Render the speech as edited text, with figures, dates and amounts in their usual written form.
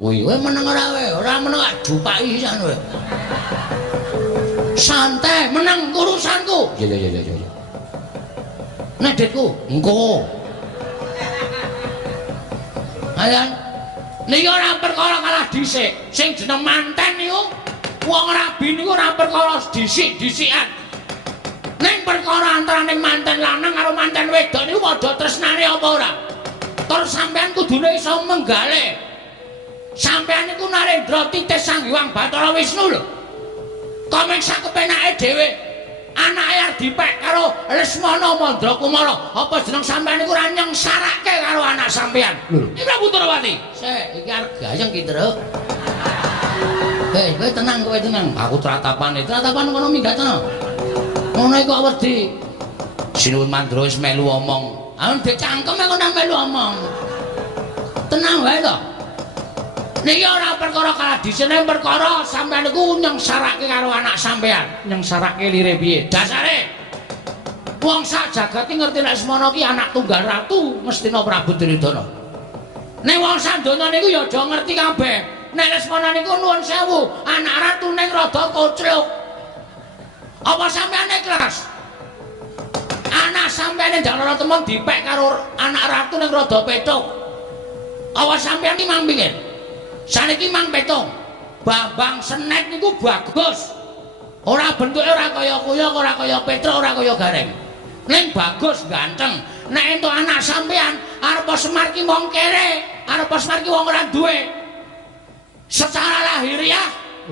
Wih, kowe meneng ora meneng dupaki sisan kowe. Santai, meneng urusanku. Ya. Nek Ditku, engko. Ayan. Niki ora perkara kalah dhisik. Sing jeneng manten niku wong rabi niku ora perkara dhisik-dhisikan. Ning perkara antaraning manten lanang karo manten wedok niku padha tresnane apa ora? Tur sampean kudune iso menggalih. Sampean niku Narendra Titis Sanghyang Bathara Wisnu lho. Kok mung sakepenake dhewe anake arep dipek karo Lesmana Mandrakumara. Apa jeneng sampean niku ora nyengsarake karo anak sampean? Iki Prabu Durawati. Sik, iki arep gayeng ki, Truk. Hei, kowe tenang. Aku tratapan kono minggatno. Ngono iku kok wedi. Sinuwun Mandra wis melu omong. Amun dhek cangkeme kok nang melu omong. Tenang wae to. Niki ora perkara kalah dhisik, perkara sampean niku nyengsarake karo anak sampean. Nyengsarake lire piye? Dasare wong sak jagat iki ngerti nek Lesmana ki anak tunggal ratu mestina Prabu Duryudana. Nek wong sak donya niku ya aja ngerti kabeh. Nek Lesmana niku nuwun sewu, anak ratu ning rada kocluk. Apa sampean ikhlas? Anak sampeyan ndak lara temen dipek karo anak ratu ning rada petuk. Apa sampeyan iki mang pingin? Saniki mang petung. Bambang Senet niku bagus. Ora bentuke ora kaya kuyok, ora kaya Petruk, ora kaya Gareng. Ning bagus ganteng. Nek entuk anak sampeyan arep Semar ki wong kere, arep Semar ki wong ora duwe. Secara lahiriah